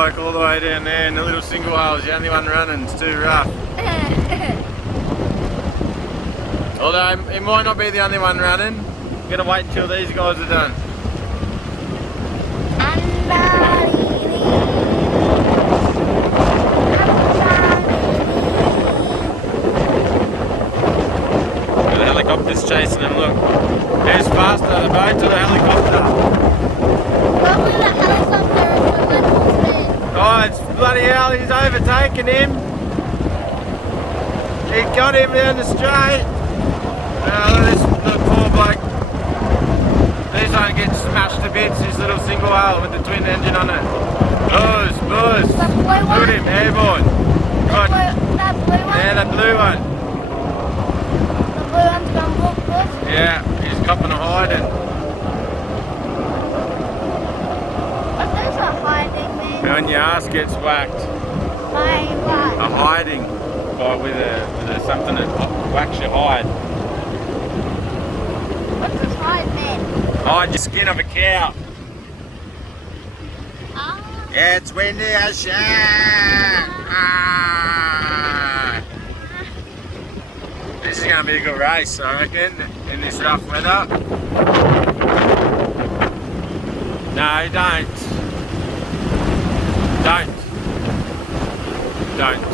bloke all the way down there, and the little single whale is the only one running. It's too rough. Although he might not be the only one running. Gotta wait until these guys are done. The helicopter's chasing him, look. Who's faster, the boat or the helicopter? Probably the helicopter is the one who's been. Oh, it's bloody hell, he's overtaken him. He got him down the straight. Look at this little poor bloke. These don't get smashed to bits, this little single whale with the twin engine on it. Buzz, buzz. The blue one? Look at him, airborne. Right. That blue one? Yeah, the blue one. The blue one's gone book. Yeah, he's copping a hiding. What is a hiding mean? When your ass gets whacked. By what? A hiding. With something that whacks your hide. What does hide mean? Hide your skin of a cow. Ah. It's windy as shit. Ah. This is going to be a good race, I reckon, in this rough weather. No, don't. Don't. Don't.